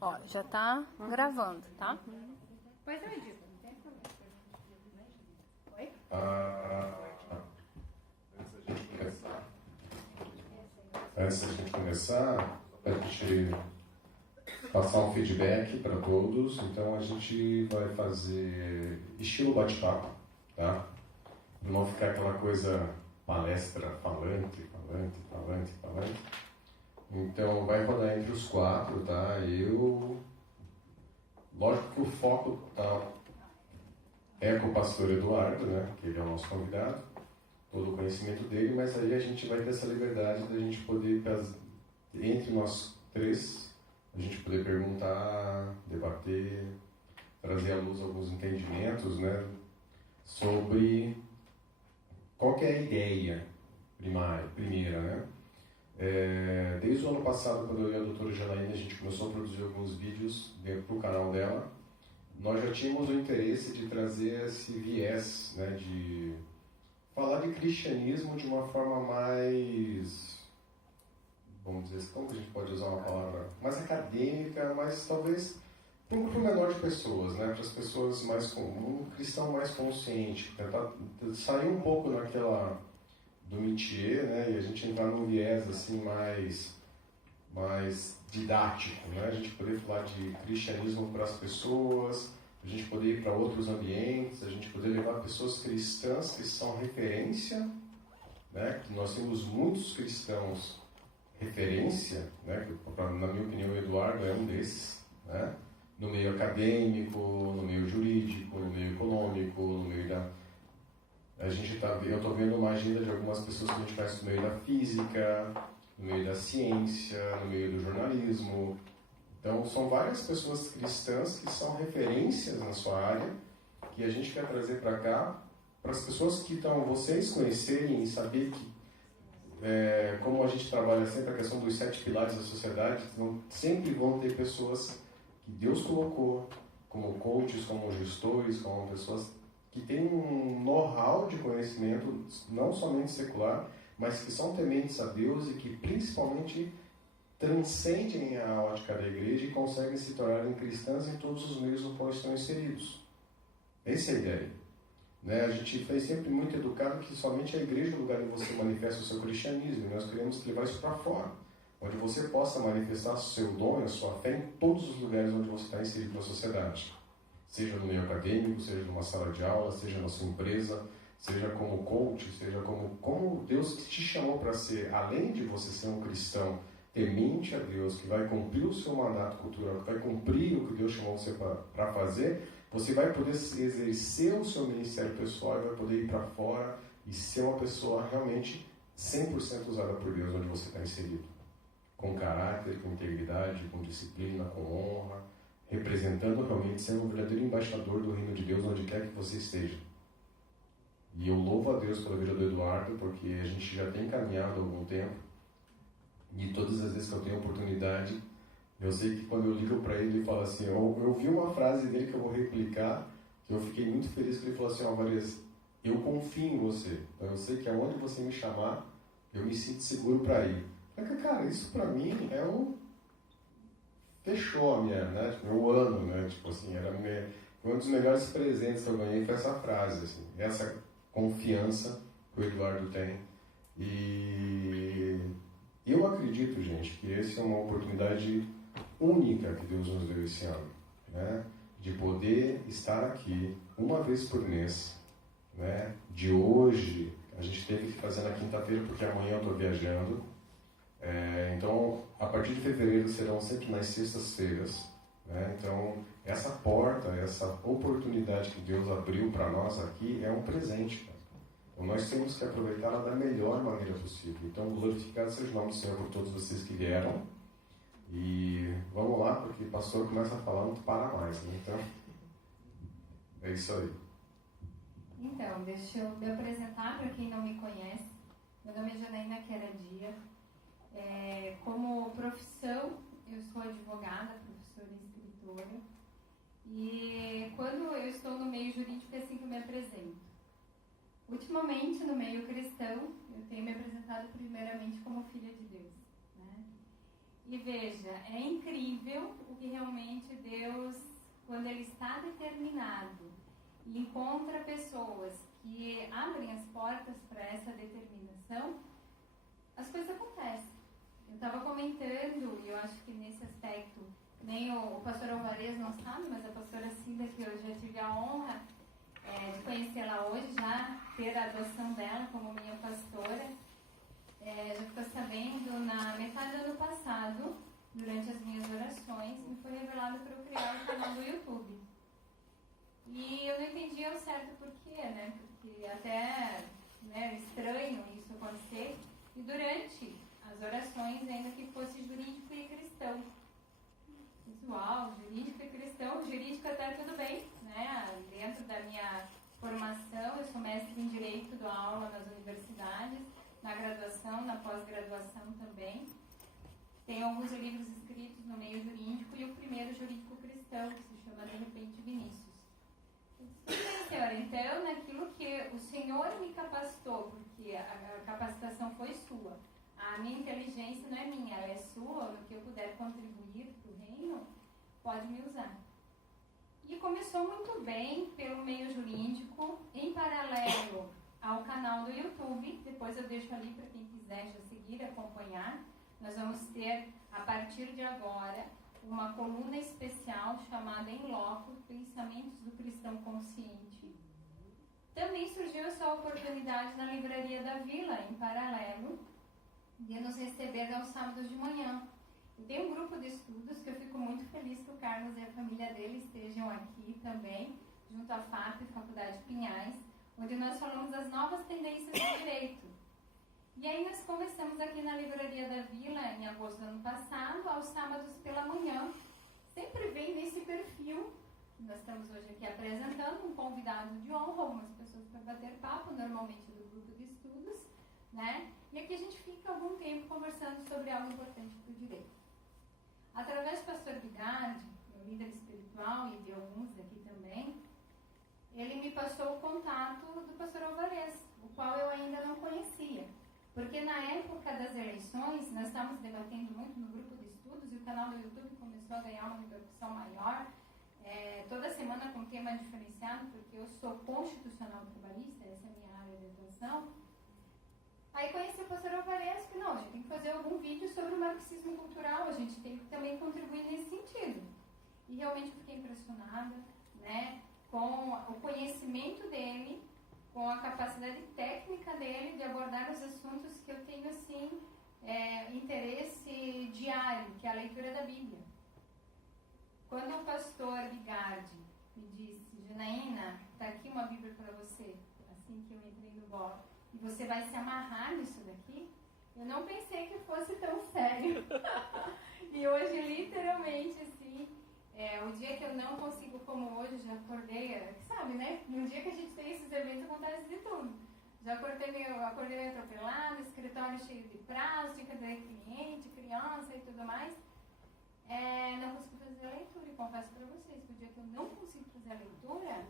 Ó, já tá gravando, tá? Pois eu digo, não tem problema. Oi? Antes da gente começar, a gente passar um feedback para todos. Então a gente vai fazer estilo bate-papo, tá? Não ficar aquela coisa palestra falante. Então vai rodar entre os quatro, tá? Lógico que o foco é com o pastor Eduardo, né? Que ele é o nosso convidado, todo o conhecimento dele, mas aí a gente vai ter essa liberdade da gente poder, entre nós três, a gente poder perguntar, debater, trazer à luz alguns entendimentos, né? Sobre qual que é a ideia primeira, né? Desde o ano passado, quando eu e a doutora Janaína, a gente começou a produzir alguns vídeos para o canal dela, nós já tínhamos o interesse de trazer esse viés, né, de falar de cristianismo de uma forma mais, vamos dizer, como que a gente pode usar uma palavra, mais acadêmica, mas talvez para um grupo menor de pessoas, né, para as pessoas um cristão mais consciente, tentar sair um pouco do métier, né, e a gente entrar num viés assim mais didático, né, a gente poder falar de cristianismo para as pessoas, a gente poder ir para outros ambientes, a gente poder levar pessoas cristãs que são referência, né, que nós temos muitos cristãos referência, né, que, na minha opinião, o Eduardo é um desses, né, no meio acadêmico, no meio jurídico, no meio econômico, no meio da... eu estou vendo uma agenda de algumas pessoas que a gente conhece no meio da física, no meio da ciência, no meio do jornalismo. Então, são várias pessoas cristãs que são referências na sua área, que a gente quer trazer para cá, para as pessoas que estão, vocês conhecerem e saber que, como a gente trabalha sempre a questão dos 7 pilares da sociedade, sempre vão ter pessoas que Deus colocou como coaches, como gestores, como pessoas que têm um know-how de conhecimento, não somente secular, mas que são tementes a Deus e que principalmente transcendem a ótica da igreja e conseguem se tornarem cristãs em todos os meios no qual estão inseridos. Essa é a ideia. Né? A gente foi sempre muito educado que somente a igreja é o lugar onde você manifesta o seu cristianismo, e nós queremos levar isso para fora, onde você possa manifestar o seu dom e a sua fé em todos os lugares onde você está inserido na sociedade. Seja no meio acadêmico, seja numa sala de aula, seja na sua empresa, seja como coach, seja como Deus te chamou para ser, além de você ser um cristão temente a Deus, que vai cumprir o seu mandato cultural, que vai cumprir o que Deus chamou você para fazer, você vai poder exercer o seu ministério pessoal e vai poder ir para fora e ser uma pessoa realmente 100% usada por Deus onde você está inserido. Com caráter, com integridade, com disciplina, com honra, representando realmente, sendo um verdadeiro embaixador do reino de Deus onde quer que você esteja. E eu louvo a Deus pela vida do Eduardo, porque a gente já tem caminhado há algum tempo, e todas as vezes que eu tenho oportunidade, eu sei que quando eu ligo para ele, ele fala assim, eu vi uma frase dele que eu vou replicar, que eu fiquei muito feliz, que ele falou assim, Varias, eu confio em você, então eu sei que aonde você me chamar, eu me sinto seguro para ir. Cara, isso para mim fechou a minha, né, tipo, meu ano, né, tipo assim, foi um dos melhores presentes que eu ganhei, foi essa frase, assim, essa confiança que o Eduardo tem. E eu acredito, gente, que essa é uma oportunidade única que Deus nos deu esse ano, né, de poder estar aqui uma vez por mês, né, de hoje, a gente teve que fazer na quinta-feira porque amanhã eu estou viajando. Então, a partir de fevereiro serão sempre nas sextas-feiras, né? Então, essa porta, essa oportunidade que Deus abriu para nós aqui é um presente, cara. Então, nós temos que aproveitá-la da melhor maneira possível. Então, glorificado seja o nome do Senhor por todos vocês que vieram. E vamos lá, porque o pastor começa a falar, não para mais, né? Então, é isso aí. Então, deixa eu me apresentar para quem não me conhece. Meu nome é Janaína Queradia. Como profissão, eu sou advogada, professora e escritora. E quando eu estou no meio jurídico, é assim que eu me apresento. Ultimamente, no meio cristão, eu tenho me apresentado primeiramente como filha de Deus, né? E veja, é incrível o que realmente Deus, quando Ele está determinado e encontra pessoas que abrem as portas para essa determinação, as coisas acontecem. Eu estava comentando, e eu acho que nesse aspecto, nem o pastor Alvarez não sabe, mas a pastora Cida, que eu já tive a honra de conhecê-la hoje, já ter a adoção dela como minha pastora, já ficou sabendo na metade do ano passado, durante as minhas orações, me foi revelado para eu criar um canal do YouTube. E eu não entendi ao certo porquê, né? Porque até estranho isso acontecer. E durante as orações, ainda que fosse jurídico e cristão. Usual, jurídico e cristão, jurídico até tudo bem, né? Dentro da minha formação, eu sou mestre em Direito, dou aula nas universidades, na graduação, na pós-graduação também. Tenho alguns livros escritos no meio jurídico e o primeiro jurídico cristão, que se chama De Repente Vinícius. Tudo bem, Senhor, então naquilo que o Senhor me capacitou, porque a capacitação foi sua, a minha inteligência não é minha, ela é sua, no que eu puder contribuir para o reino, pode me usar. E começou muito bem pelo meio jurídico, em paralelo ao canal do YouTube. Depois eu deixo ali para quem quiser já seguir, acompanhar. Nós vamos ter, a partir de agora, uma coluna especial chamada Em Loco, Pensamentos do Cristão Consciente. Também surgiu essa oportunidade na Livraria da Vila, em paralelo, de nos receber aos sábados de manhã. Eu tenho um grupo de estudos que eu fico muito feliz que o Carlos e a família dele estejam aqui também, junto à FAP, Faculdade Pinhais, onde nós falamos das novas tendências do direito. E aí nós começamos aqui na Livraria da Vila, em agosto do ano passado, aos sábados pela manhã. Sempre vem nesse perfil, que nós estamos hoje aqui apresentando, um convidado de honra, algumas pessoas para bater papo, normalmente do grupo de estudos, né? E aqui a gente fica algum tempo conversando sobre algo importante para o direito. Através do pastor Bigardi, meu líder espiritual, e de alguns aqui também, ele me passou o contato do pastor Alvarez, o qual eu ainda não conhecia. Porque na época das eleições, nós estávamos debatendo muito no grupo de estudos e o canal do YouTube começou a ganhar uma repercussão maior, toda semana com um tema diferenciado, porque eu sou constitucional trabalhista, essa é a minha área de atuação. Aí conheci o pastor Alvarez, que não, a gente tem que fazer algum vídeo sobre o marxismo cultural, a gente tem que também contribuir nesse sentido. E realmente eu fiquei impressionada, né, com o conhecimento dele, com a capacidade técnica dele de abordar os assuntos que eu tenho, assim, interesse diário, que é a leitura da Bíblia. Quando o pastor Bigardi me disse, Janaína, está aqui uma Bíblia para você, assim que eu entrei no bloco, e você vai se amarrar nisso daqui, eu não pensei que fosse tão sério. E hoje, literalmente, assim, o dia que eu não consigo, como hoje, já acordei, sabe, né? No dia que a gente tem esses eventos, acontece de tudo. Já acordei meio atropelado, escritório cheio de prazo, tinha que atender cliente, criança e tudo mais. Não consigo fazer a leitura, e confesso para vocês que o dia que eu não consigo fazer a leitura,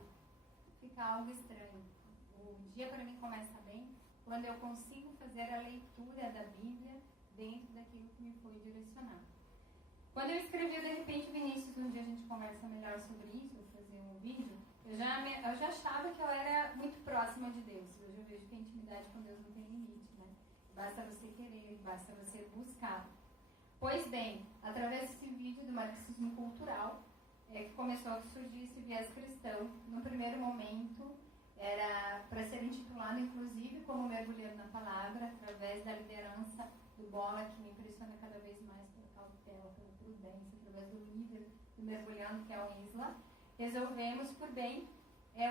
fica algo estranho. O dia para mim começa bem quando eu consigo fazer a leitura da Bíblia dentro daquilo que me foi direcionado. Quando eu escrevi De Repente Vinícius, um dia a gente conversa melhor sobre isso, vou fazer um vídeo, eu já achava que eu era muito próxima de Deus. Hoje eu vejo que a intimidade com Deus não tem limite, né? Basta você querer, basta você buscar. Pois bem, através desse vídeo do marxismo cultural, que começou a surgir esse viés cristão. No primeiro momento, era para ser intitulado, inclusive, como Mergulhando na Palavra, através da liderança do Bola, que me impressiona cada vez mais pela cautela, pela prudência, através do líder do Mergulhando, que é o Isla. Resolvemos, por bem,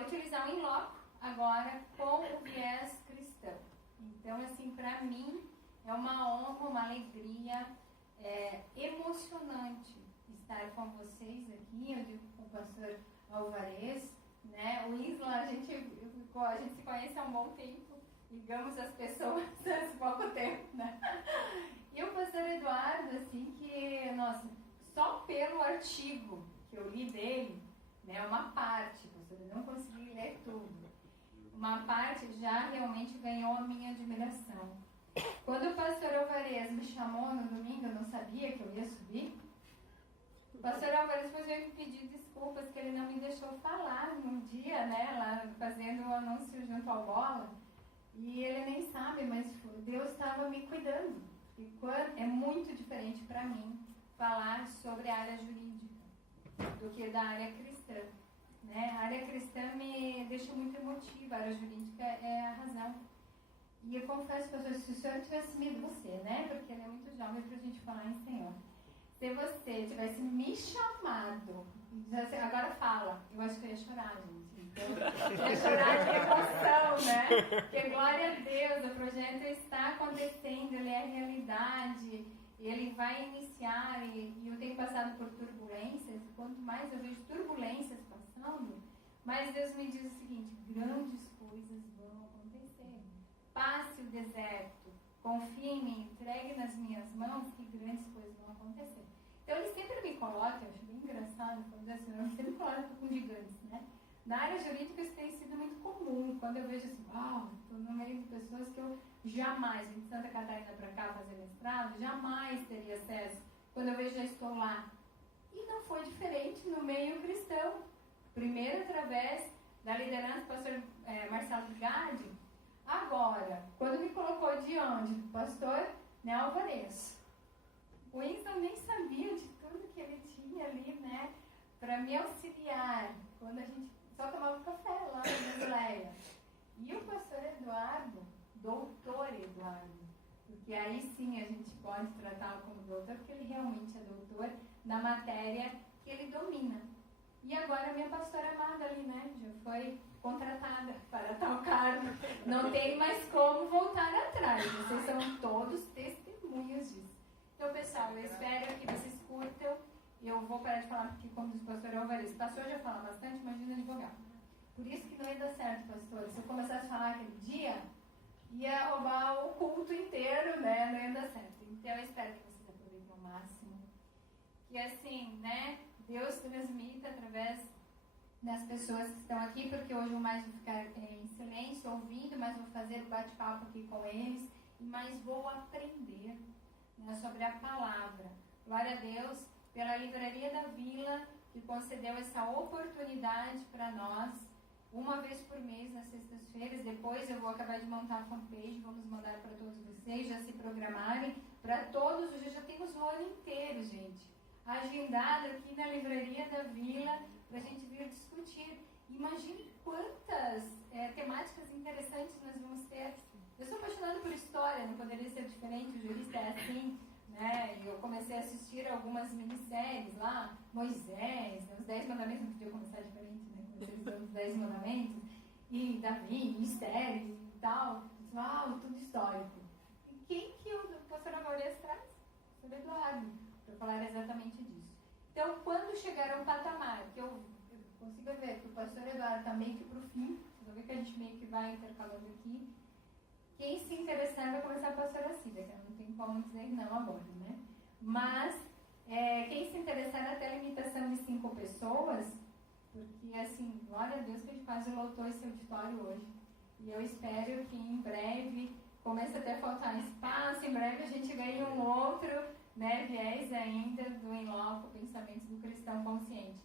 utilizar o In Loco, agora com o viés cristão. Então, assim, para mim, é uma honra, uma alegria emocionante estar com vocês aqui. Eu digo com o pastor Alvarez, né? O Isla, a gente se conhece há um bom tempo, ligamos as pessoas há pouco tempo, né? E o pastor Eduardo, assim, que, nossa, só pelo artigo que eu li dele, né, uma parte, pastor, eu não consegui ler tudo, uma parte já realmente ganhou a minha admiração. Quando o pastor Alvarez me chamou no domingo, eu não sabia que eu ia subir. O pastor Alvarez foi me pedir desculpas que ele não me deixou falar num dia, né, lá fazendo o anúncio junto ao Bola. E ele nem sabe, mas Deus estava me cuidando. E é muito diferente para mim falar sobre a área jurídica do que da área cristã. Né? A área cristã me deixa muito emotiva, a área jurídica é a razão. E eu confesso, pastor, se o senhor tivesse medo, você, né? Porque ele é muito jovem para a gente falar em Senhor. Se você tivesse me chamado, agora fala, eu acho que eu ia chorar, gente. Então, eu ia chorar de emoção, né? Porque, glória a Deus, o projeto está acontecendo, ele é realidade, ele vai iniciar, e eu tenho passado por turbulências, quanto mais eu vejo turbulências passando, mais Deus me diz o seguinte: grandes coisas vão acontecer. Passe o deserto, confie em mim, entregue nas minhas mãos que grandes coisas vão acontecer. Então ele sempre me coloca, eu acho bem engraçado, quando assim, ele sempre me coloca com gigantes, né? Na área jurídica isso tem sido muito comum, quando eu vejo assim, uau, estou no meio de pessoas que eu jamais, vim de Santa Catarina para cá fazer mestrado, jamais teria acesso, quando eu vejo já estou lá. E não foi diferente no meio cristão. Primeiro através da liderança do pastor Marcelo Gade. Agora, quando me colocou diante do pastor Alvarez, o Winston nem sabia de tudo que ele tinha ali, né, para me auxiliar, quando a gente só tomava café lá na Brasileia. E o pastor Eduardo, doutor Eduardo, porque aí sim a gente pode tratá-lo como doutor, porque ele realmente é doutor na matéria que ele domina. E agora a minha pastora amada ali, né, já foi contratada para tal cargo. Não tem mais como voltar atrás. Vocês são todos testemunhas disso. Então, pessoal, eu espero que vocês curtam. Eu vou parar de falar porque, como diz o pastor Alvarez, o pastor já fala bastante, imagina advogado. Por isso que não ia dar certo, pastor. Se eu começasse a falar aquele dia, ia roubar o culto inteiro, né? Não ia dar certo. Então, eu espero que vocês aproveitem ao máximo. Que assim, né? Deus transmita através das pessoas que estão aqui, porque hoje eu mais vou ficar em silêncio, ouvindo, mas vou fazer o bate-papo aqui com eles, e mais vou aprender, né, sobre a palavra. Glória a Deus pela Livraria da Vila, que concedeu essa oportunidade para nós, uma vez por mês, nas sextas-feiras. Depois eu vou acabar de montar a fanpage, vamos mandar para todos vocês, já se programarem, para todos, já temos o ano inteiro, gente, agendado aqui na Livraria da Vila, para a gente vir discutir. Imagine quantas temáticas interessantes nós vamos ter. Eu sou apaixonada por história, não poderia ser diferente, o jurista é assim, né? Eu comecei a assistir algumas minisséries lá, Moisés, né? Os 10 mandamentos, não podia começar diferente, né? Comecei os 10 mandamentos, e Davi, mistérios e tal. Uau, tudo histórico. E quem que o pastor Alvarez traz? O pastor Eduardo, para falar exatamente disso. Então, quando chegar a um patamar, que eu consigo ver que o pastor Eduardo está meio que para o fim, vou ver que a gente meio que vai intercalando aqui, quem se interessar vai começar a pastora Cida, que não tem como dizer não agora, né? Mas, quem se interessar até a limitação de 5 pessoas, porque, assim, glória a Deus que a gente quase lotou esse auditório hoje. E eu espero que em breve comece até a faltar espaço, em breve a gente ganhe um outro, né, viés ainda do em loco, pensamentos do cristão consciente.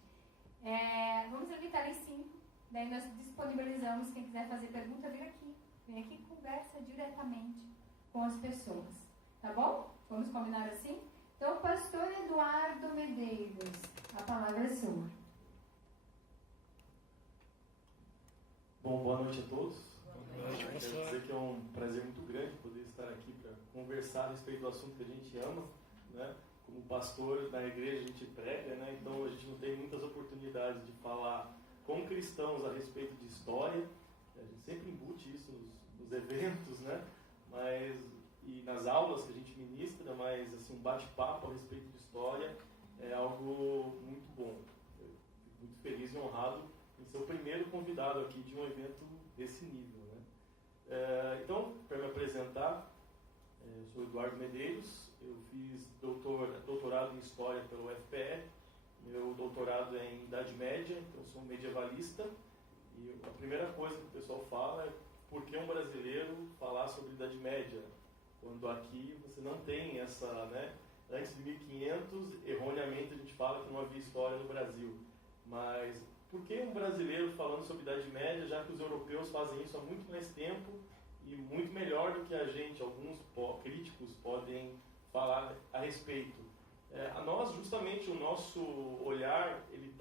Vamos limitar em 5, daí nós disponibilizamos, quem quiser fazer pergunta, vem aqui e conversa diretamente com as pessoas, tá bom? Vamos combinar assim? Então, pastor Eduardo Medeiros, a palavra é sua. Bom, boa noite a todos. Quero dizer que é um prazer muito grande poder estar aqui para conversar a respeito do assunto que a gente ama, né? Como pastor na igreja a gente prega, né? Então a gente não tem muitas oportunidades de falar com cristãos a respeito de história. A gente sempre embute isso nos eventos, né? E nas aulas que a gente ministra, mas assim, um bate-papo a respeito de história é algo muito bom. Eu fico muito feliz e honrado em ser o primeiro convidado aqui de um evento desse nível, né? Então, para me apresentar, eu sou Eduardo Medeiros, eu fiz doutorado em História pelo UFPR, meu doutorado é em Idade Média, então sou um medievalista, e a primeira coisa que o pessoal fala é por que um brasileiro falar sobre Idade Média? Quando aqui você não tem essa, né? Antes de 1500, erroneamente a gente fala que não havia história no Brasil. Mas por que um brasileiro falando sobre Idade Média, já que os europeus fazem isso há muito mais tempo e muito melhor do que a gente, alguns críticos podem falar a respeito? A nós, justamente, o nosso olhar ele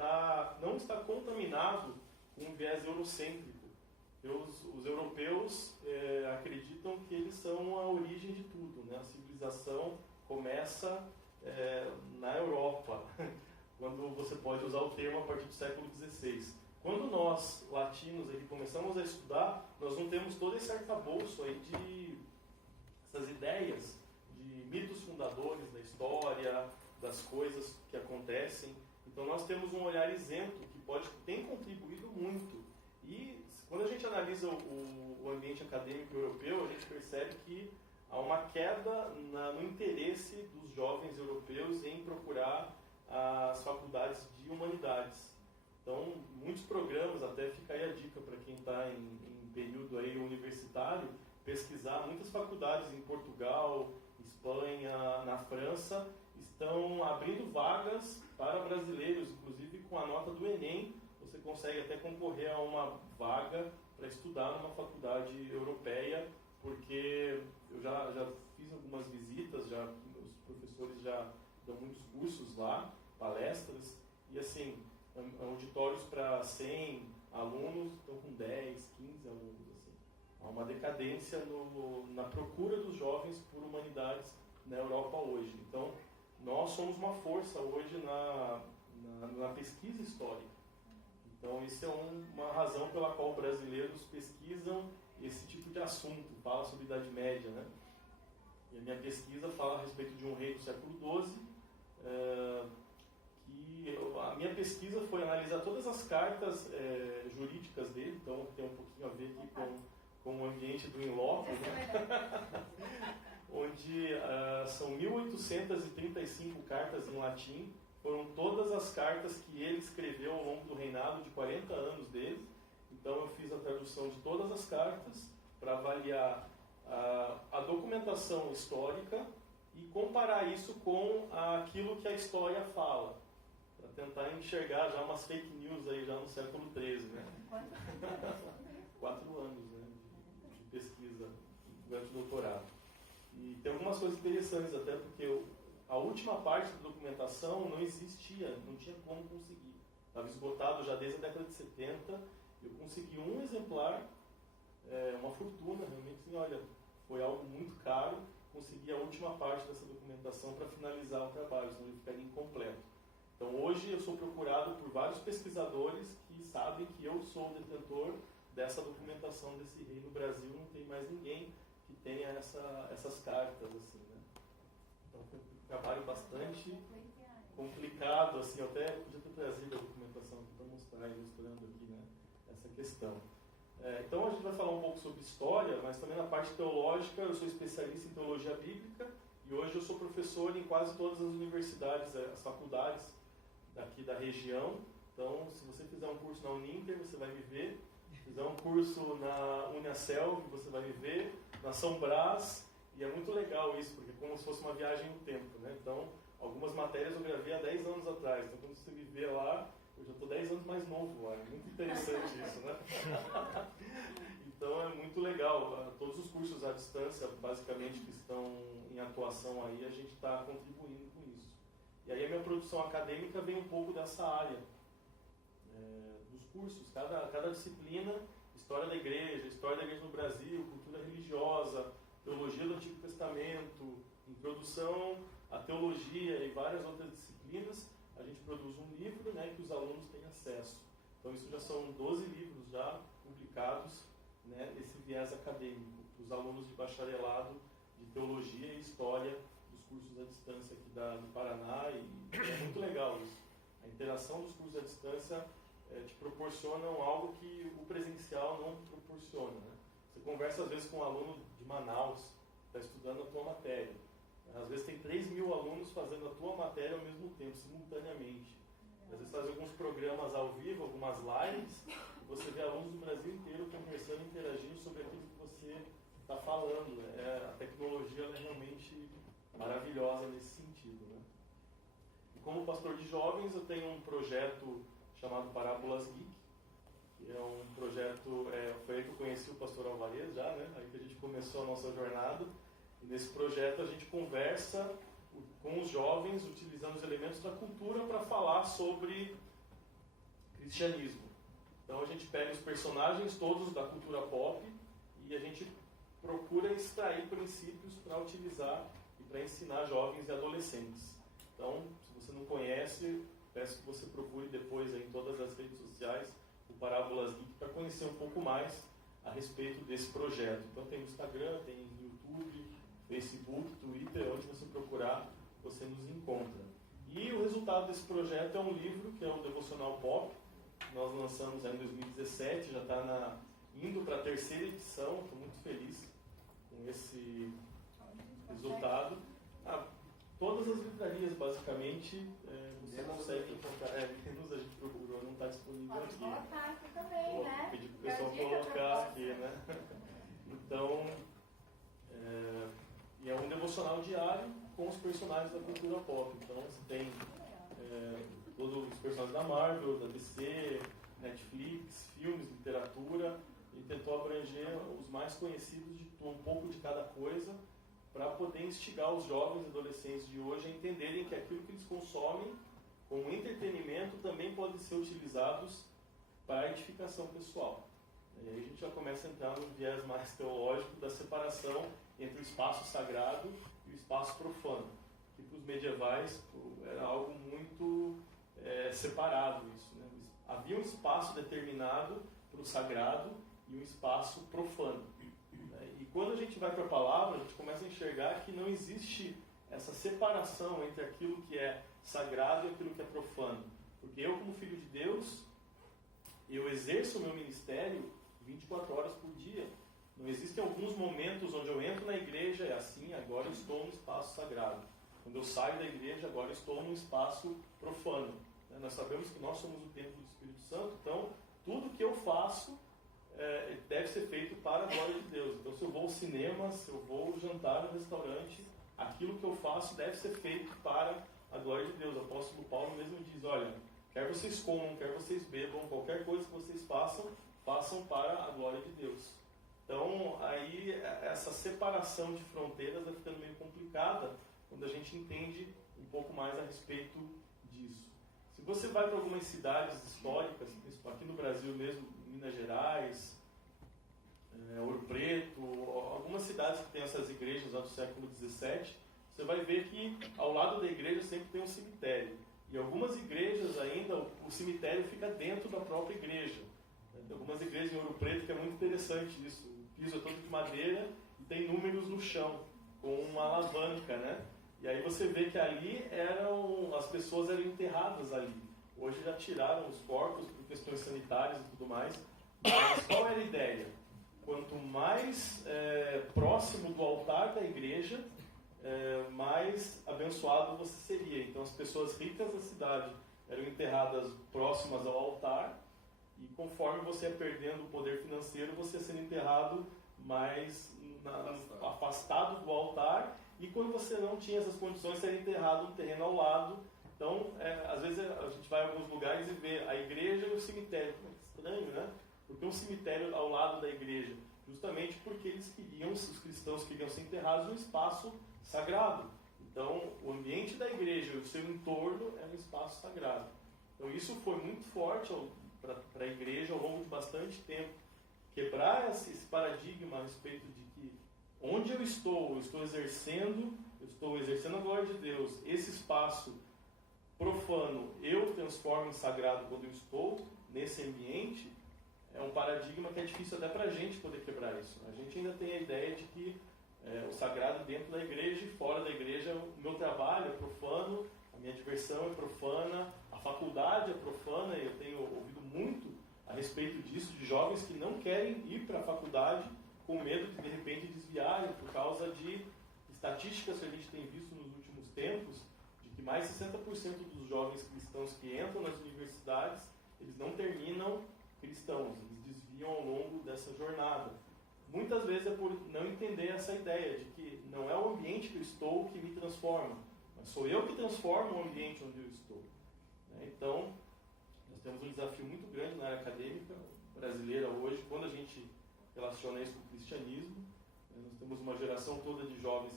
não está contaminado com um viés eurocêntrico. Os europeus acreditam que eles são a origem de tudo, né? A civilização começa na Europa, quando você pode usar o termo a partir do século XVI. Quando nós, latinos, aqui, começamos a estudar, nós não temos todo esse arcabouço aí de essas ideias de mitos fundadores da história, das coisas que acontecem. Então nós temos um olhar isento que tem contribuído muito. E quando a gente analisa o ambiente acadêmico europeu, a gente percebe que há uma queda no interesse dos jovens europeus em procurar as faculdades de humanidades. Então, muitos programas, até fica aí a dica para quem está em período aí universitário, pesquisar, muitas faculdades em Portugal, Espanha, na França, estão abrindo vagas para brasileiros, inclusive com a nota do Enem, você consegue até concorrer a uma vaga para estudar numa faculdade europeia, porque eu já fiz algumas visitas, os professores já dão muitos cursos lá, palestras, e assim, auditórios para 100 alunos estão com 10, 15 alunos. Assim. Há uma decadência na procura dos jovens por humanidades na Europa hoje. Então, nós somos uma força hoje na pesquisa histórica. Então, isso é uma razão pela qual brasileiros pesquisam esse tipo de assunto, fala sobre Idade Média, né? E a minha pesquisa fala a respeito de um rei do século XII, a minha pesquisa foi analisar todas as cartas jurídicas dele, então tem um pouquinho a ver aqui com o ambiente do in loco, né? Onde são 1835 cartas em latim, foram todas as cartas que ele escreveu ao longo do reinado de 40 anos dele. Então eu fiz a tradução de todas as cartas para avaliar a documentação histórica e comparar isso com aquilo que a história fala, para tentar enxergar já umas fake news aí já no século XIII, né? 4 anos, né, de pesquisa durante o doutorado. E tem algumas coisas interessantes, até porque a última parte da documentação não existia, não tinha como conseguir. Estava esgotado já desde a década de 70. Eu consegui um exemplar, uma fortuna, realmente, assim, olha, foi algo muito caro. Consegui a última parte dessa documentação para finalizar o trabalho, senão ele ficaria incompleto. Então hoje eu sou procurado por vários pesquisadores que sabem que eu sou o detentor dessa documentação desse rei no Brasil. Não tem mais ninguém que tenha essas cartas, assim, né? Então foi um trabalho bastante complicado, assim, eu até podia ter trazido a documentação aqui para mostrar, ilustrando aqui, né, essa questão. Então a gente vai falar um pouco sobre história, mas também na parte teológica. Eu sou especialista em teologia bíblica e hoje eu sou professor em quase todas as universidades, as faculdades daqui da região. Então, se você fizer um curso na Uninter, você vai me ver. Se fizer um curso na Uniaselv, você vai me ver. Na São Brás, e é muito legal isso, porque é como se fosse uma viagem no tempo, né? Então, algumas matérias eu gravei há 10 anos atrás. Então, quando você me vê lá, eu já estou 10 anos mais novo lá. É muito interessante isso, né? Então, é muito legal. Todos os cursos à distância, basicamente, que estão em atuação aí, a gente está contribuindo com isso. E aí a minha produção acadêmica vem um pouco dessa área, dos cursos. Cada disciplina, história da igreja no Brasil, cultura religiosa, teologia do Antigo Testamento, introdução à teologia e várias outras disciplinas, a gente produz um livro, né, que os alunos têm acesso. Então isso já são 12 livros já publicados, né, esse viés acadêmico, para os alunos de bacharelado de teologia e história dos cursos à distância aqui do Paraná, e é muito legal isso. A interação dos cursos à distância te proporcionam algo que o presencial não proporciona, né? Você conversa às vezes com um aluno de Manaus, que está estudando a tua matéria. Às vezes tem 3.000 alunos fazendo a tua matéria ao mesmo tempo, simultaneamente. Às vezes faz alguns programas ao vivo, algumas lives, e você vê alunos do Brasil inteiro conversando, interagindo sobre aquilo que você está falando. A tecnologia ela é realmente maravilhosa nesse sentido, né? E como pastor de jovens, eu tenho um projeto chamado Parábolas Geek, que é um projeto, foi aí que eu conheci o pastor Alvarez já, né? Aí que a gente começou a nossa jornada. E nesse projeto a gente conversa com os jovens, utilizando os elementos da cultura para falar sobre cristianismo. Então a gente pega os personagens todos da cultura pop e a gente procura extrair princípios para utilizar e para ensinar jovens e adolescentes. Então, se você não conhece, peço que você procure depois aí em todas as redes sociais o Parábolas Geek para conhecer um pouco mais a respeito desse projeto. Então tem no Instagram, tem no YouTube, Facebook, Twitter, onde você procurar, você nos encontra. E o resultado desse projeto é um livro, que é o Devocional Pop. Nós lançamos em 2017, já está indo para a 3ª edição, estou muito feliz com esse resultado. Todas as livrarias, basicamente, você consegue encontrar. Menos a gente procurou, não está disponível aqui. Pode colocar aqui também, Vou né? pedir para o pessoal colocar aqui, né? Então, e é um devocional diário com os personagens da cultura pop. Então, você tem todos os personagens da Marvel, da DC, Netflix, filmes, literatura, e tentou abranger os mais conhecidos de um pouco de cada coisa, para poder instigar os jovens e adolescentes de hoje a entenderem que aquilo que eles consomem como entretenimento também pode ser utilizados para a edificação pessoal. E aí a gente já começa a entrar no viés mais teológico da separação entre o espaço sagrado e o espaço profano, que para os medievais era algo muito separado isso, né? Havia um espaço determinado para o sagrado e um espaço profano. E quando a gente vai para a palavra, a gente começa a enxergar que não existe essa separação entre aquilo que é sagrado e aquilo que é profano. Porque eu, como filho de Deus, eu exerço o meu ministério 24 horas por dia. Não existem alguns momentos onde eu entro na igreja e assim, agora eu estou no espaço sagrado. Quando eu saio da igreja, agora eu estou no espaço profano. Nós sabemos que nós somos o templo do Espírito Santo, então tudo que eu faço deve ser feito para a glória de Deus. Então, se eu vou ao cinema, se eu vou jantar no restaurante, aquilo que eu faço deve ser feito para a glória de Deus. O apóstolo Paulo mesmo diz, olha, quer vocês comam, quer vocês bebam, qualquer coisa que vocês façam, façam para a glória de Deus. Então, aí, essa separação de fronteiras vai ficando meio complicada quando a gente entende um pouco mais a respeito disso. Se você vai para algumas cidades históricas, aqui no Brasil mesmo, Minas Gerais, Ouro Preto, algumas cidades que têm essas igrejas lá do século XVII, você vai ver que ao lado da igreja sempre tem um cemitério. E algumas igrejas ainda, o cemitério fica dentro da própria igreja. Tem algumas igrejas em Ouro Preto que é muito interessante isso. O piso é todo de madeira e tem números no chão, com uma alavanca, né? E aí você vê que ali as pessoas eram enterradas ali. Hoje já tiraram os corpos por questões sanitárias e tudo mais. Mas qual era a ideia? Quanto mais próximo do altar da igreja, mais abençoado você seria. Então as pessoas ricas da cidade eram enterradas próximas ao altar, e conforme você ia perdendo o poder financeiro, você ia sendo enterrado mais afastado do altar, e quando você não tinha essas condições, você era enterrado no terreno ao lado. Então, às vezes a gente vai em alguns lugares e vê a igreja e o cemitério. Como é que estranho, né? Porque um cemitério ao lado da igreja, justamente porque os cristãos queriam ser enterrados num espaço sagrado. Então, o ambiente da igreja e o seu entorno é um espaço sagrado. Então, isso foi muito forte para a igreja ao longo de bastante tempo. Quebrar esse paradigma a respeito de que onde eu estou exercendo a glória de Deus. Esse espaço profano eu transformo em sagrado quando eu estou nesse ambiente. É um paradigma que é difícil até para a gente poder quebrar isso. A gente ainda tem a ideia de que o sagrado dentro da igreja e fora da igreja, o meu trabalho é profano, a minha diversão é profana, a faculdade é profana, e eu tenho ouvido muito a respeito disso, de jovens que não querem ir para a faculdade com medo de repente desviarem por causa de estatísticas que a gente tem visto nos últimos tempos, de que mais de 60% dos jovens cristãos que entram nas universidades, eles não terminam cristãos, eles desviam ao longo dessa jornada. muitas vezes é por não entender essa ideia de que não é o ambiente que eu estou que me transforma, mas sou eu que transformo o ambiente onde eu estou. Então, nós temos um desafio muito grande na área acadêmica brasileira hoje, quando a gente relaciona isso com o cristianismo. Nós temos uma geração toda de jovens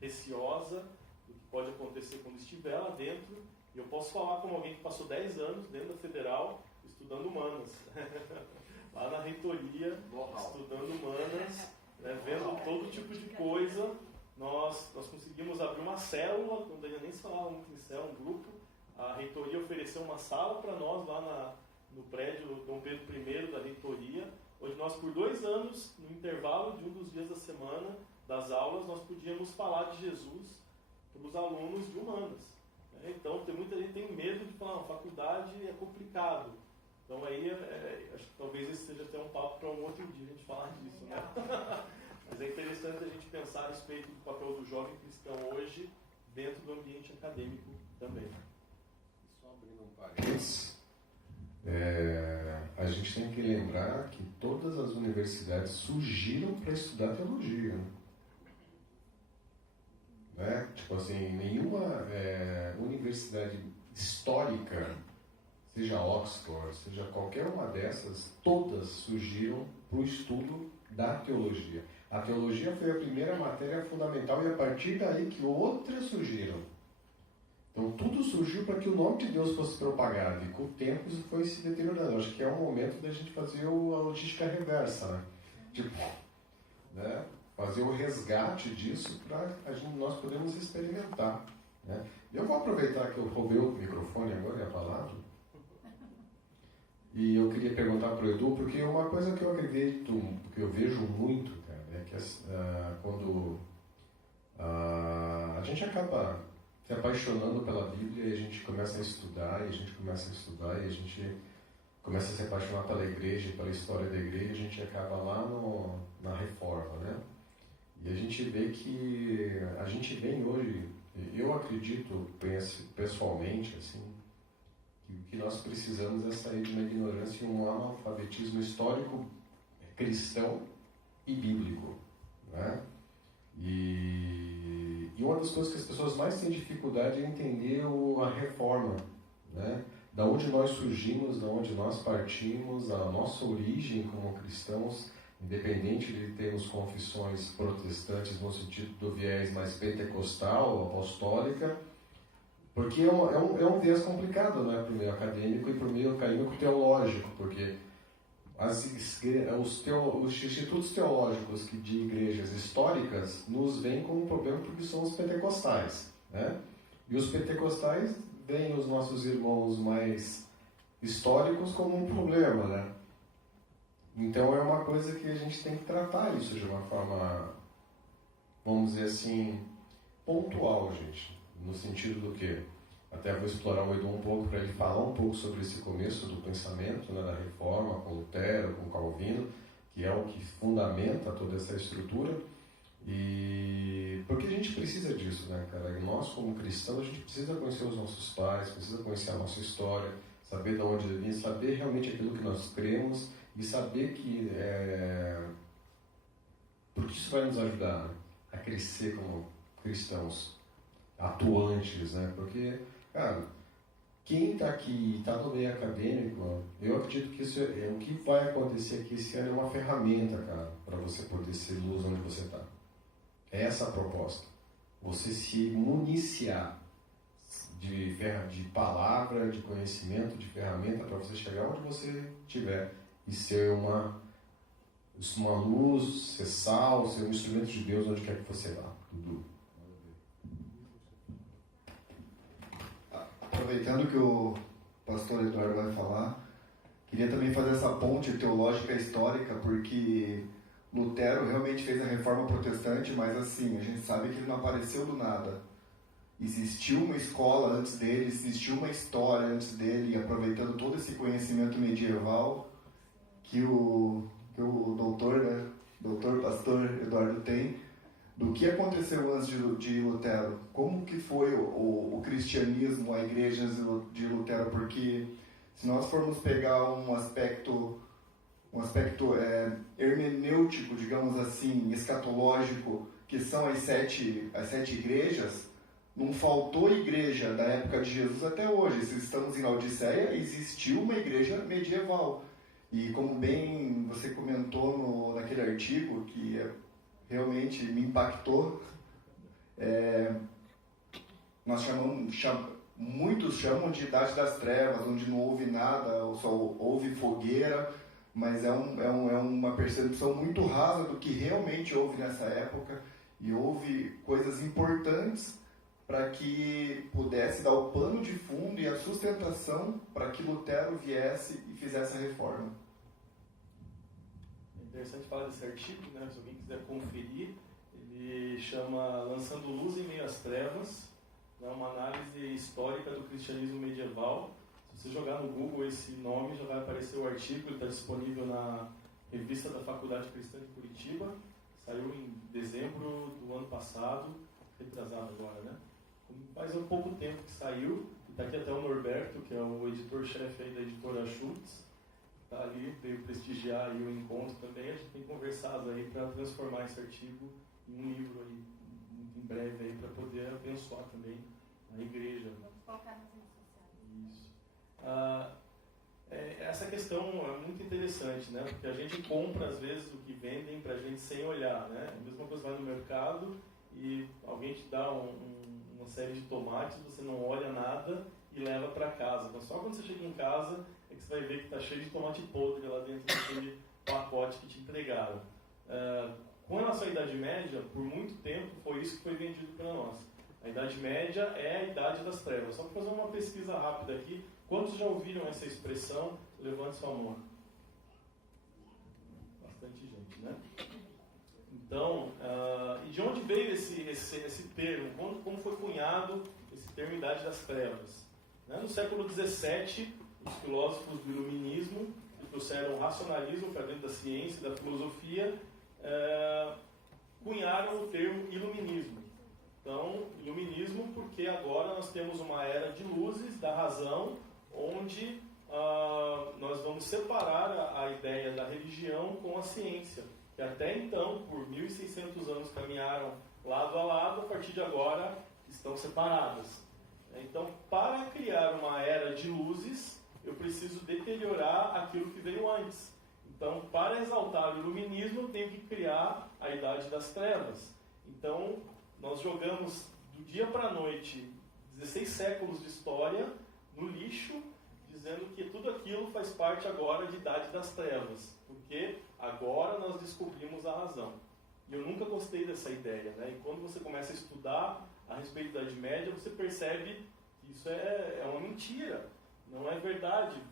receosa do que pode acontecer quando estiver lá dentro. E eu posso falar como alguém que passou 10 anos dentro da Federal estudando humanas. Lá na reitoria, estudando humanas, vendo todo tipo de coisa. Nós conseguimos abrir uma célula, não devia nem se falar muito em célula, um grupo. A reitoria ofereceu uma sala para nós lá no prédio Dom Pedro I da reitoria, onde nós, por 2 anos, no intervalo de um dos dias da semana, das aulas, nós podíamos falar de Jesus para os alunos de humanas. Então, muita gente tem medo de falar, faculdade é complicado. Então, aí, acho que talvez esse seja até um papo para um outro dia a gente falar disso, né? Mas é interessante a gente pensar a respeito do papel do jovem cristão hoje dentro do ambiente acadêmico também. Só abrindo um parênteses, a gente tem que lembrar que todas as universidades surgiram para estudar teologia. Né? Tipo assim, nenhuma universidade histórica, seja Oxford, seja qualquer uma dessas, todas surgiram para o estudo da teologia. A teologia foi a primeira matéria fundamental e a partir daí que outras surgiram. Então tudo surgiu para que o nome de Deus fosse propagado e com o tempo isso foi se deteriorando. Acho que é o momento da gente fazer a logística reversa, né? Tipo, né? Fazer o resgate disso para nós podermos experimentar. Né? Eu vou aproveitar que eu roubei o microfone agora e a palavra. E eu queria perguntar para o Edu, porque uma coisa que eu acredito, que eu vejo muito, cara, é que quando a gente acaba se apaixonando pela Bíblia e a gente começa a estudar, e a gente começa a se apaixonar pela igreja, pela história da igreja, a gente acaba lá na Reforma, né? E a gente vê que a gente vem hoje, eu acredito pessoalmente, assim, que o que nós precisamos é sair de uma ignorância e um analfabetismo histórico cristão e bíblico, né? E uma das coisas que as pessoas mais têm dificuldade é entender a reforma, né? Da onde nós surgimos, da onde nós partimos, a nossa origem como cristãos, independente de termos confissões protestantes no sentido do viés mais pentecostal, apostólica, porque é um viés complicado, né, para o meio acadêmico e para o meio acadêmico teológico, porque os institutos teológicos de igrejas históricas nos veem como um problema porque são os pentecostais, né? E os pentecostais veem os nossos irmãos mais históricos como um problema, né? Então é uma coisa que a gente tem que tratar isso de uma forma, vamos dizer assim, pontual, gente. No sentido do quê? Até vou explorar o Edu um pouco para ele falar um pouco sobre esse começo do pensamento, né, da reforma, com Lutero, com Calvino, que é o que fundamenta toda essa estrutura. E porque a gente precisa disso, né, cara? E nós, como cristãos, a gente precisa conhecer os nossos pais, precisa conhecer a nossa história, saber de onde vem, saber realmente aquilo que nós cremos e saber que porque isso vai nos ajudar, né, a crescer como cristãos atuantes, né? Porque, cara, quem está aqui e está no meio acadêmico, eu acredito que isso o que vai acontecer aqui esse ano é uma ferramenta, cara, para você poder ser luz onde você está. É essa a proposta. Você se municiar de palavra, de conhecimento, de ferramenta para você chegar onde você estiver e ser uma luz, ser sal, ser um instrumento de Deus onde quer que você vá. Tudo. Aproveitando que o pastor Eduardo vai falar, queria também fazer essa ponte teológica histórica, porque Lutero realmente fez a reforma protestante, mas assim, a gente sabe que ele não apareceu do nada. Existiu uma escola antes dele, existiu uma história antes dele, e aproveitando todo esse conhecimento medieval que o doutor, né, doutor pastor Eduardo tem, do que aconteceu antes de Lutero, como que foi o cristianismo, a igreja de Lutero, porque se nós formos pegar um aspecto um aspecto hermenêutico, digamos assim, escatológico, que são as sete igrejas, não faltou igreja da época de Jesus até hoje. Se estamos em Laodiceia, existiu uma igreja medieval. E como bem você comentou naquele artigo, que realmente me impactou, nós muitos chamam de Idade das Trevas, onde não houve nada, só houve fogueira, mas é uma percepção muito rasa do que realmente houve nessa época, e houve coisas importantes para que pudesse dar o pano de fundo e a sustentação para que Lutero viesse e fizesse a reforma. É interessante falar desse artigo, né? Se alguém quiser conferir, ele chama Lançando Luz em Meio às Trevas, né? Uma análise histórica do cristianismo medieval. Se você jogar no Google esse nome, já vai aparecer o artigo, ele está disponível na revista da Faculdade Cristã de Curitiba, saiu em dezembro do ano passado, retrasado agora, né? Faz um pouco tempo que saiu, e está aqui até o Norberto, que é o editor-chefe aí da editora Schultz, está ali, veio prestigiar aí o encontro também. A gente tem conversado aí para transformar esse artigo em um livro aí, em breve aí, para poder abençoar também a igreja. Vamos colocar nas redes sociais. Isso. Essa questão é muito interessante, né? Porque a gente compra, às vezes, o que vendem para a gente sem olhar, né? A mesma coisa vai no mercado e alguém te dá uma série de tomates, você não olha nada e leva para casa. Então, só quando você chega em casa é que você vai ver que está cheio de tomate podre lá dentro daquele pacote que te entregaram. Com relação à Idade Média, por muito tempo foi isso que foi vendido para nós. A Idade Média é a Idade das Trevas. Só para fazer uma pesquisa rápida aqui, quantos já ouviram essa expressão? Levante sua mão. Bastante gente, né? Então, e de onde veio esse termo? Como foi cunhado esse termo Idade das Trevas? Né? No século XVII, os filósofos do Iluminismo, que trouxeram o racionalismo para dentro da ciência e da filosofia, cunharam o termo Iluminismo. Então, Iluminismo porque agora nós temos uma era de luzes da razão, onde nós vamos separar a ideia da religião com a ciência, que até então, por 1.600 anos, caminharam lado a lado, a partir de agora estão separadas. Então, para criar uma era de luzes, eu preciso deteriorar aquilo que veio antes. Então, para exaltar o iluminismo, eu tenho que criar a Idade das Trevas. Então, nós jogamos do dia para a noite 16 séculos de história no lixo, dizendo que tudo aquilo faz parte agora de Idade das Trevas, porque agora nós descobrimos a razão. E eu nunca gostei dessa ideia, né? E quando você começa a estudar a respeito da Idade Média, você percebe que isso é uma mentira, não é verdade.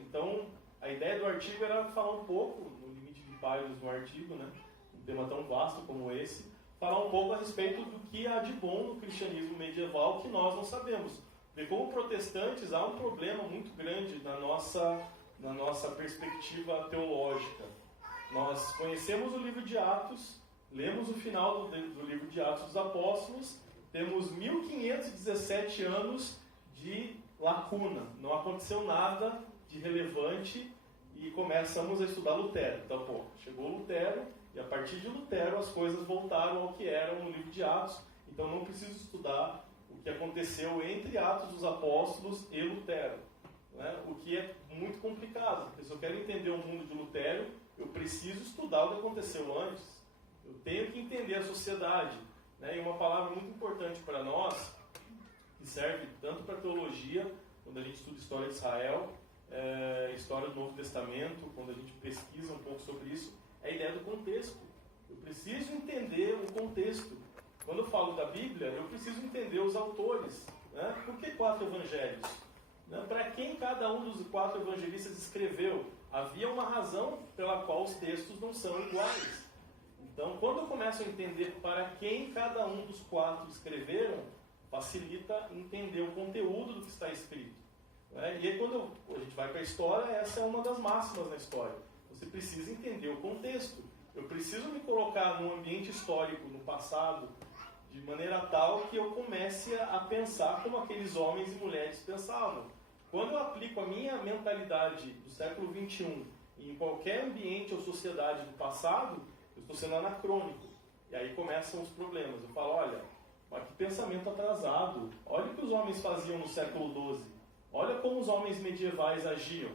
Então, a ideia do artigo era falar um pouco, no limite de páginas no artigo, né? Um tema tão vasto como esse, falar um pouco a respeito do que há de bom no cristianismo medieval que nós não sabemos. Porque como protestantes há um problema muito grande na nossa perspectiva teológica. Nós conhecemos o livro de Atos, lemos o final do livro de Atos dos Apóstolos, temos 1517 anos de lacuna, não aconteceu nada de relevante e começamos a estudar Lutero. Então, chegou Lutero e a partir de Lutero as coisas voltaram ao que eram no livro de Atos, então não preciso estudar o que aconteceu entre Atos dos Apóstolos e Lutero, né? O que é muito complicado, porque se eu quero entender o mundo de Lutero, eu preciso estudar o que aconteceu antes, eu tenho que entender a sociedade, né? E uma palavra muito importante para nós, que serve tanto para teologia, quando a gente estuda história de Israel, história do Novo Testamento, quando a gente pesquisa um pouco sobre isso, é a ideia do contexto. Eu preciso entender o contexto. Quando eu falo da Bíblia, eu preciso entender os autores, né? Por que 4 evangelhos? Né? Para quem cada um dos 4 evangelistas escreveu? Havia uma razão pela qual os textos não são iguais. Então, quando eu começo a entender para quem cada um dos 4 escreveram, facilita entender o conteúdo do que está escrito. Né? E aí, quando a gente vai para a história, essa é uma das máximas na história. Você precisa entender o contexto. Eu preciso me colocar num ambiente histórico, no passado, de maneira tal que eu comece a pensar como aqueles homens e mulheres pensavam. Quando eu aplico a minha mentalidade do século XXI em qualquer ambiente ou sociedade do passado, eu estou sendo anacrônico. E aí começam os problemas. Eu falo, olha, que pensamento atrasado. Olha o que os homens faziam no século XII. Olha como os homens medievais agiam.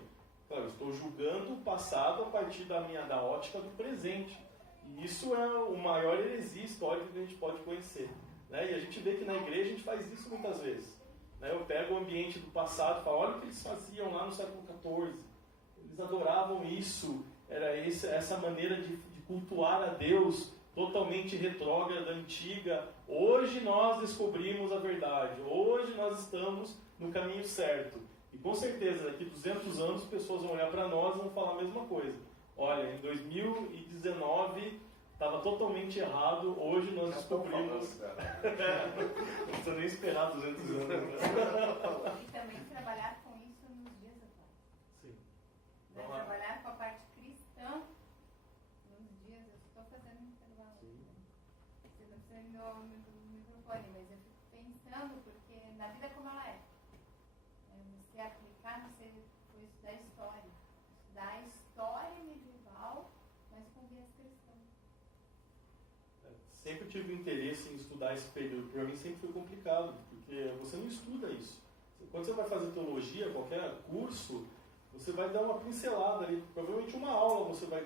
Claro, eu estou julgando o passado a partir da ótica do presente. E isso é o maior heresia histórica que a gente pode conhecer. Né? E a gente vê que na igreja a gente faz isso muitas vezes. Né? Eu pego o ambiente do passado e falo, olha o que eles faziam lá no século XIV. Eles adoravam isso. Era essa maneira de cultuar a Deus totalmente retrógrada, antiga. Hoje nós descobrimos a verdade. Hoje nós estamos no caminho certo. E com certeza, daqui a 200 anos, pessoas vão olhar para nós e vão falar a mesma coisa. Olha, em 2019 estava totalmente errado, hoje nós descobrimos... Não precisa nem esperar 200 anos. Né? E também trabalhar com isso nos dias atuais. Sim. Né? Trabalhar com a parte cristã nos dias... Eu estou fazendo um intervalo. Você não precisa ir no microfone, mas eu fico pensando, porque na vida como ela é. Você aplicar, você foi estudar história. Estudar a história medieval, mas com viés cristão. Sempre tive interesse em estudar esse período. Para mim sempre foi complicado, porque você não estuda isso. Quando você vai fazer teologia, qualquer curso, você vai dar uma pincelada ali. Provavelmente uma aula você vai